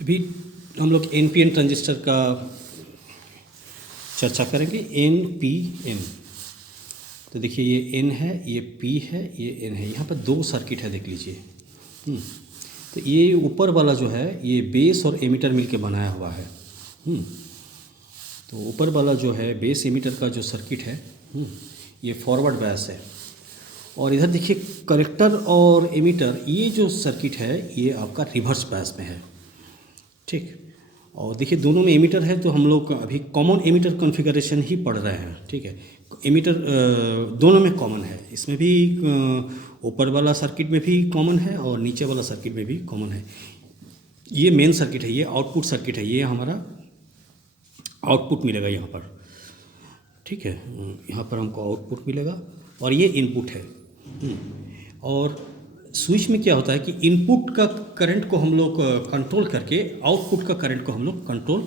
अभी हम लोग एनपीएन ट्रांजिस्टर का चर्चा करेंगे। एनपीएन, तो देखिए ये एन है, ये पी है, ये एन है। यहाँ पर दो सर्किट है, देख लीजिए। तो ये ऊपर वाला जो है ये बेस और एमीटर मिलके बनाया हुआ है। तो ऊपर वाला जो है बेस एमीटर का जो सर्किट है, ये फॉरवर्ड बायस है। और इधर देखिए कलेक्टर और एमीटर, ये जो सर्किट है ये आपका रिवर्स बायस में है। ठीक, और देखिए दोनों में एमीटर है, तो हम लोग अभी कॉमन एमीटर कॉन्फ़िगरेशन ही पढ़ रहे हैं। ठीक है, एमीटर दोनों में कॉमन है। इसमें भी ऊपर वाला सर्किट में भी कॉमन है और नीचे वाला सर्किट में भी कॉमन है। ये मेन सर्किट है, ये आउटपुट सर्किट है, ये हमारा आउटपुट मिलेगा यहाँ पर। ठीक है, यहाँ पर हमको आउटपुट मिलेगा और ये इनपुट है। और स्विच में क्या होता है कि इनपुट का करंट को हम लोग कंट्रोल करके आउटपुट का करंट को हम लोग कंट्रोल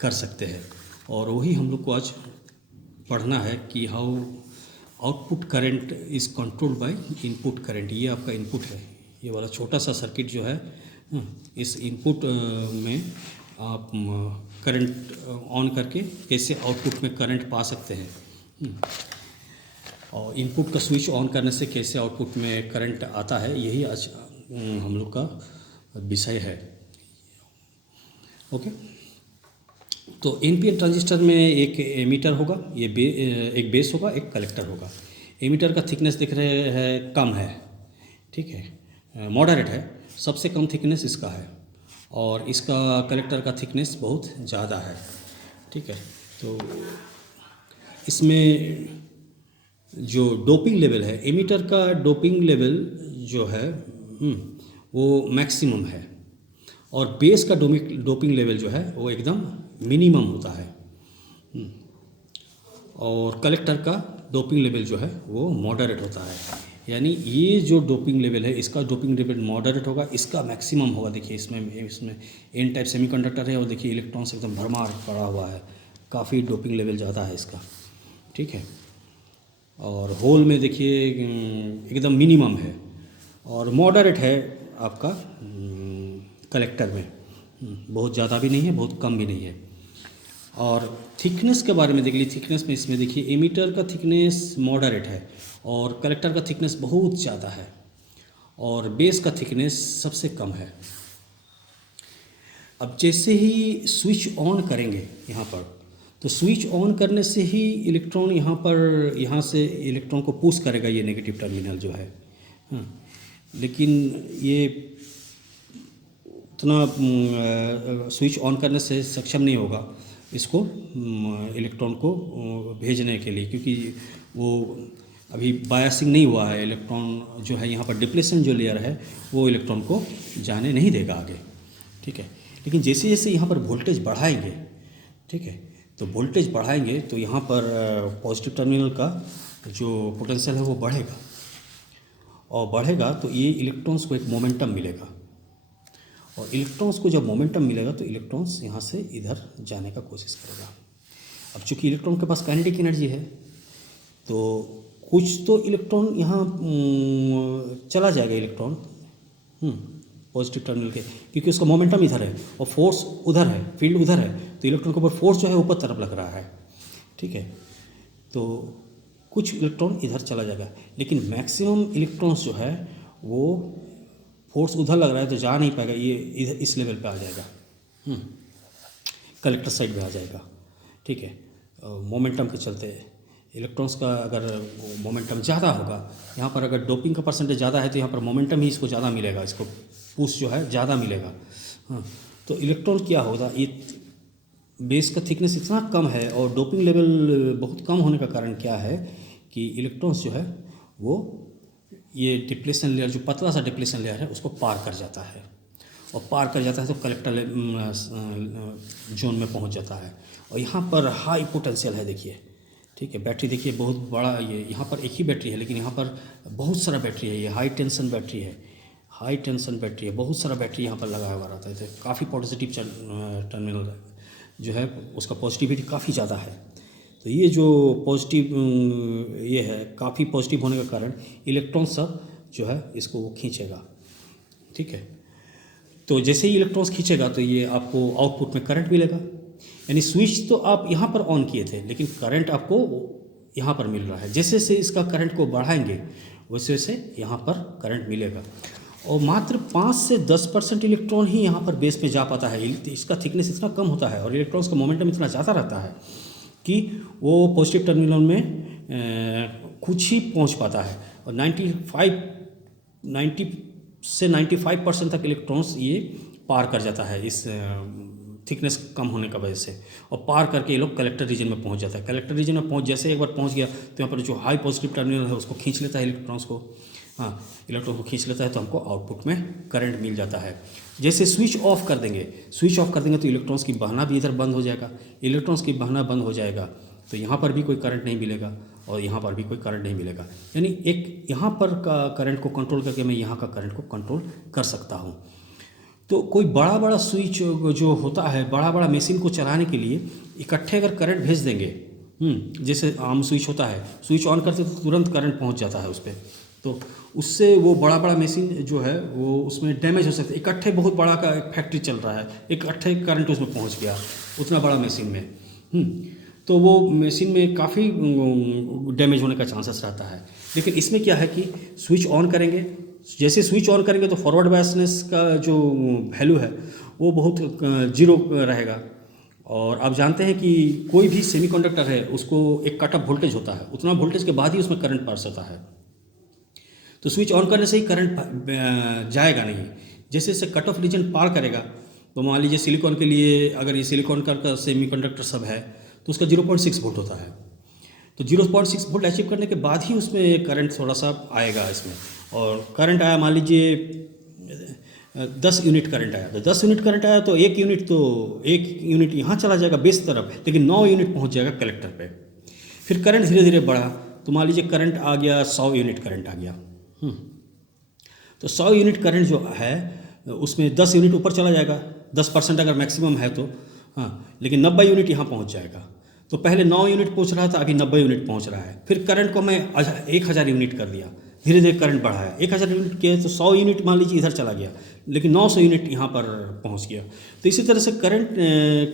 कर सकते हैं। और वही हम लोग को आज पढ़ना है कि how output current is controlled by input current. ये आपका इनपुट है, ये वाला छोटा सा सर्किट जो है, इस इनपुट में आप करंट ऑन करके कैसे आउटपुट में करंट पा सकते हैं, और इनपुट का स्विच ऑन करने से कैसे आउटपुट में करंट आता है, यही आज हम लोग का विषय है। ओके, तो एनपीएन ट्रांजिस्टर में एक एमीटर होगा, ये एक बेस होगा, एक कलेक्टर होगा। एमीटर का थिकनेस दिख रहे हैं कम है, ठीक है, मॉडरेट है, सबसे कम थिकनेस इसका है। और इसका कलेक्टर का थिकनेस बहुत ज़्यादा है। ठीक है, तो इसमें जो डोपिंग लेवल है, एमीटर का डोपिंग लेवल जो है वो मैक्सिमम है, और बेस का डोपिंग लेवल जो है वो एकदम मिनिमम होता है। और कलेक्टर का डोपिंग लेवल जो है वो मॉडरेट होता है। यानी ये जो डोपिंग लेवल है, इसका डोपिंग लेवल मॉडरेट होगा, इसका मैक्सिमम होगा। देखिए इसमें एन टाइप सेमीकंडक्टर है, और देखिए इलेक्ट्रॉन्स एकदम भरमार पड़ा हुआ है, काफ़ी डोपिंग लेवल ज़्यादा है इसका। ठीक है, और होल में देखिए एकदम मिनिमम है, और मॉडरेट है आपका कलेक्टर में, बहुत ज़्यादा भी नहीं है, बहुत कम भी नहीं है। और थिकनेस के बारे में देख लीजिए। थिकनेस में इसमें देखिए एमीटर का थिकनेस मॉडरेट है, और कलेक्टर का थिकनेस बहुत ज़्यादा है, और बेस का थिकनेस सबसे कम है। अब जैसे ही स्विच ऑन करेंगे यहाँ पर, तो स्विच ऑन करने से ही इलेक्ट्रॉन यहाँ से इलेक्ट्रॉन को पुश करेगा, ये नेगेटिव टर्मिनल जो है। लेकिन ये उतना स्विच ऑन करने से सक्षम नहीं होगा इसको इलेक्ट्रॉन को भेजने के लिए, क्योंकि वो अभी बायसिंग नहीं हुआ है। इलेक्ट्रॉन जो है यहाँ पर डिप्लेशन जो लेयर है वो इलेक्ट्रॉन को जाने नहीं देगा आगे। ठीक है, लेकिन जैसे जैसे यहाँ पर वोल्टेज बढ़ाएंगे, ठीक है, तो वोल्टेज बढ़ाएंगे तो यहाँ पर पॉजिटिव टर्मिनल का जो पोटेंशियल है वो बढ़ेगा, और बढ़ेगा तो ये इलेक्ट्रॉन्स को एक मोमेंटम मिलेगा, और इलेक्ट्रॉन्स को जब मोमेंटम मिलेगा तो इलेक्ट्रॉन्स यहाँ से इधर जाने का कोशिश करेगा। अब चूँकि इलेक्ट्रॉन के पास काइनेटिक एनर्जी है, तो कुछ तो इलेक्ट्रॉन यहाँ चला जाएगा, इलेक्ट्रॉन पॉजिटिव टर्मिनल के, क्योंकि उसका मोमेंटम इधर है और फोर्स उधर है, फील्ड उधर है, तो इलेक्ट्रॉन के ऊपर फोर्स जो है ऊपर तरफ लग रहा है। ठीक है, तो कुछ इलेक्ट्रॉन इधर चला जाएगा, लेकिन मैक्सिमम इलेक्ट्रॉन्स जो है वो फोर्स उधर लग रहा है तो जा नहीं पाएगा, ये इधर इस लेवल पे आ जाएगा, कलेक्टर साइड पे आ जाएगा। ठीक है, मोमेंटम के चलते इलेक्ट्रॉन्स का अगर मोमेंटम ज़्यादा होगा, यहाँ पर अगर डोपिंग का परसेंटेज ज़्यादा है तो यहाँ पर मोमेंटम ही इसको ज़्यादा मिलेगा, इसको पुश जो है ज़्यादा मिलेगा। तो इलेक्ट्रॉन क्या होगा, ये बेस का थिकनेस इतना कम है और डोपिंग लेवल बहुत कम होने का कारण क्या है कि इलेक्ट्रॉन्स जो है वो ये डिप्लेशन लेयर, जो पतला सा डिप्लेशन लेयर है, उसको पार कर जाता है, और पार कर जाता है तो कलेक्टर जोन में पहुंच जाता है। और यहाँ पर हाई पोटेंशियल है, देखिए। ठीक है, बैटरी देखिए बहुत बड़ा, ये यहाँ पर एक ही बैटरी है, लेकिन यहाँ पर बहुत सारा बैटरी है, ये हाई टेंशन बैटरी है, हाई टेंशन बैटरी है, बहुत सारा बैटरी यहाँ पर लगाया हुआ रहता है। तो काफ़ी पॉजिटिव टर्मिनल जो है उसका पॉजिटिविटी काफ़ी ज़्यादा है। तो ये जो पॉजिटिव ये है, काफ़ी पॉजिटिव होने का कारण इलेक्ट्रॉन सब जो है इसको वो खींचेगा। ठीक है, तो जैसे ही इलेक्ट्रॉन्स खींचेगा तो ये आपको आउटपुट में करंट मिलेगा। यानी स्विच तो आप यहाँ पर ऑन किए थे लेकिन करंट आपको यहाँ पर मिल रहा है। जैसे जैसे इसका करंट को बढ़ाएंगे वैसे वैसे यहाँ पर करंट मिलेगा। और मात्र 5 से 10% इलेक्ट्रॉन ही यहाँ पर बेस पे जा पाता है। इसका थिकनेस इतना कम होता है और इलेक्ट्रॉन्स का मोमेंटम इतना ज़्यादा रहता है कि वो पॉजिटिव टर्मिनल में कुछ ही पहुँच पाता है। और 90 से 95% तक इलेक्ट्रॉन्स ये पार कर जाता है इस थिकनेस कम होने का वजह से, और पार करके ये लोग कलेक्टर रीजन में पहुंच जाता है। कलेक्टर रीजन में पहुंच जैसे एक बार पहुंच गया तो यहाँ पर जो हाई पॉजिटिव टर्मिनल है उसको खींच लेता है इलेक्ट्रॉन्स को। हाँ, इलेक्ट्रॉन को खींच लेता है तो हमको आउटपुट में करंट मिल जाता है। जैसे स्विच ऑफ कर देंगे तो इलेक्ट्रॉन्स की बहना भी इधर बंद हो जाएगा। इलेक्ट्रॉन्स की बहना बंद हो जाएगा तो यहाँ पर भी कोई करंट नहीं मिलेगा और यहाँ पर भी कोई करंट नहीं मिलेगा। यानी एक यहाँ पर का करंट को कंट्रोल करके मैं यहाँ का करंट को कंट्रोल कर सकता हूँ। तो कोई बड़ा बड़ा स्विच जो होता है, बड़ा बड़ा मशीन को चलाने के लिए इकट्ठे अगर करंट भेज देंगे, जैसे आम स्विच होता है, स्विच ऑन करते तो तुरंत करंट पहुँच जाता है उस पर, तो उससे वो बड़ा बड़ा मशीन जो है वो उसमें डैमेज हो सकता है। इकट्ठे बहुत बड़ा का एक फैक्ट्री चल रहा है, इकट्ठे करंट उसमें पहुंच गया उतना बड़ा मशीन में, तो वो मशीन में काफ़ी डैमेज होने का चांसेस रहता है। लेकिन इसमें क्या है कि स्विच ऑन करेंगे, जैसे स्विच ऑन करेंगे तो फॉरवर्ड बायसनेस का जो वैल्यू है वो बहुत जीरो रहेगा। और आप जानते हैं कि कोई भी सेमीकंडक्टर है उसको एक कट ऑफ वोल्टेज होता है, उतना वोल्टेज के बाद ही उसमें करंट पास होता है। तो स्विच ऑन करने से ही करंट जाएगा नहीं। जैसे जैसे कट ऑफ रीजन पार करेगा, तो मान लीजिए सिलिकॉन के लिए अगर ये सिलिकॉन का सेमीकंडक्टर सब है तो उसका 0.6 वोल्ट होता है। तो 0.6 वोल्ट अचीव करने के बाद ही उसमें करंट थोड़ा सा आएगा इसमें। और करंट आया, मान लीजिए 10 यूनिट करंट आया, तो 10 यूनिट करंट आया तो एक यूनिट यहाँ चला जाएगा बेस तरफ, लेकिन 9 यूनिट पहुँच जाएगा कलेक्टर पे। फिर करंट धीरे धीरे बढ़ा तो मान लीजिए करंट आ गया 100 यूनिट करंट आ गया। तो 100 यूनिट करंट जो है उसमें 10 यूनिट ऊपर चला जाएगा, 10% अगर मैक्सिमम है तो, हाँ, लेकिन 90 यूनिट यहाँ पहुँच जाएगा। तो पहले 9 यूनिट पहुँच रहा था, अभी 90 यूनिट पहुँच रहा है। फिर करंट को मैं 1000 यूनिट कर दिया, धीरे धीरे करंट बढ़ाया, 1000 यूनिट किया तो 100 यूनिट मान लीजिए इधर चला गया, लेकिन 900 यूनिट यहाँ पर पहुँच गया। तो इसी तरह से करंट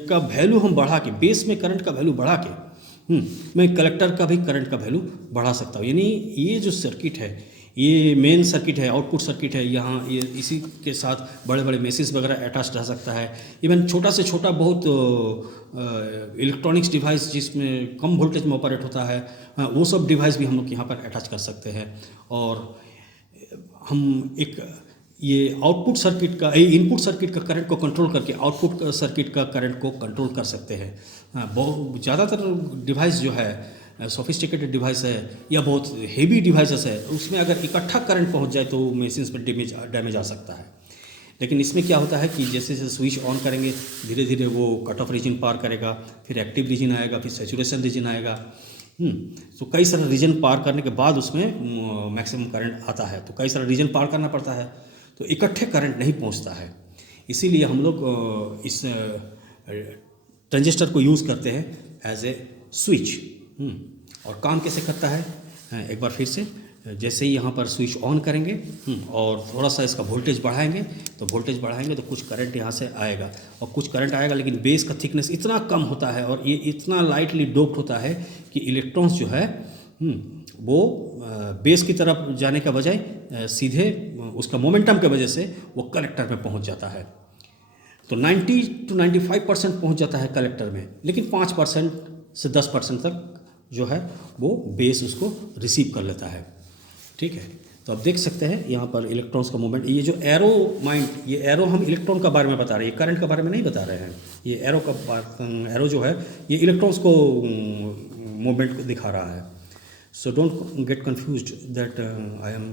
का वैल्यू हम बढ़ा के, बेस में करंट का वैल्यू बढ़ा के मैं कलेक्टर का भी करंट का वैल्यू बढ़ा सकता हूँ। यानी ये जो सर्किट है ये मेन सर्किट है, आउटपुट सर्किट है। यहाँ ये इसी के साथ बड़े बड़े मेसिस वगैरह अटैच रह सकता है। इवन छोटा से छोटा बहुत इलेक्ट्रॉनिक्स डिवाइस जिसमें कम वोल्टेज में ऑपरेट होता है, वो सब डिवाइस भी हम लोग यहाँ पर अटैच कर सकते हैं। और हम एक ये आउटपुट सर्किट का, इनपुट सर्किट का करंट को कंट्रोल करके आउटपुट सर्किट का करंट को कंट्रोल कर सकते हैं। बहुत ज़्यादातर डिवाइस जो है सोफिस्टिकेटेड डिवाइस है या बहुत हेवी डिवाइसेस है, उसमें अगर इकट्ठा करंट पहुंच जाए तो मशीन्स पर डैमेज आ सकता है। लेकिन इसमें क्या होता है कि जैसे जैसे स्विच ऑन करेंगे धीरे धीरे वो कट ऑफ रीजन पार करेगा, फिर एक्टिव रीजन आएगा, फिर सैचुरेशन रीजन आएगा। तो कई सारे रीजन पार करने के बाद उसमें मैक्सिमम करंट आता है। तो कई सारे रीजन पार करना पड़ता है, तो इकट्ठे करंट नहीं पहुँचता है। इसीलिए हम लोग इस ट्रांजिस्टर को यूज़ करते हैं एज ए स्विच। और काम कैसे करता है एक बार फिर से, जैसे ही यहाँ पर स्विच ऑन करेंगे और थोड़ा सा इसका वोल्टेज बढ़ाएंगे तो कुछ करंट यहाँ से आएगा, और कुछ करंट आएगा, लेकिन बेस का थिकनेस इतना कम होता है और ये इतना लाइटली डोप्ड होता है कि इलेक्ट्रॉन्स जो है वो बेस की तरफ जाने का बजाय सीधे उसका मोमेंटम के वजह से वो कलेक्टर में पहुँच जाता है। तो 90 to 95% पहुँच जाता है कलेक्टर में, लेकिन 5% से 10% तक जो है वो बेस उसको रिसीव कर लेता है। ठीक है, तो आप देख सकते हैं यहाँ पर इलेक्ट्रॉन्स का मूवमेंट। ये जो एरो माइंड, ये एरो हम इलेक्ट्रॉन का बारे में बता रहे हैं, ये करंट के बारे में नहीं बता रहे हैं। ये एरो जो है ये इलेक्ट्रॉन्स को मूवमेंट दिखा रहा है। So don't get confused that I am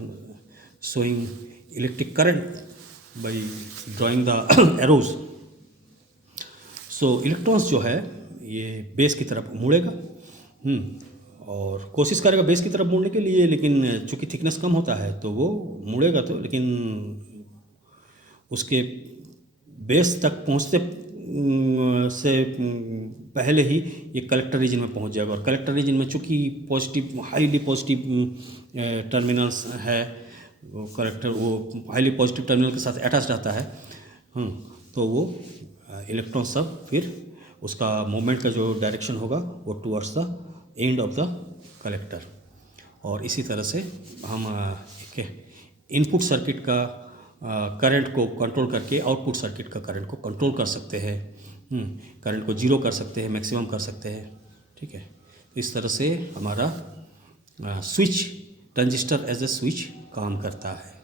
showing electric current by drawing the arrows. So electrons जो है ये बेस की तरफ मुड़ेगा और कोशिश करेगा बेस की तरफ मुड़ने के लिए, लेकिन चूँकि थिकनेस कम होता है तो वो मुड़ेगा तो, लेकिन उसके बेस तक पहुँचते से पहले ही ये कलेक्टर रीजन में पहुँच जाएगा। और कलेक्टर रीजन में चूँकि पॉजिटिव, हाईली पॉजिटिव टर्मिनल्स है, कलेक्टर वो हाईली पॉजिटिव टर्मिनल के साथ अटैच रहता है, तो वो इलेक्ट्रॉन सब फिर उसका मूवमेंट का जो डायरेक्शन होगा वो towards the end of the collector. और इसी तरह से हम इनपुट सर्किट का करंट को कंट्रोल करके आउटपुट सर्किट का करंट को कंट्रोल कर सकते हैं। करंट को जीरो कर सकते हैं, मैक्सिमम कर सकते हैं। ठीक है, तो इस तरह से हमारा switch transistor as a switch काम करता है।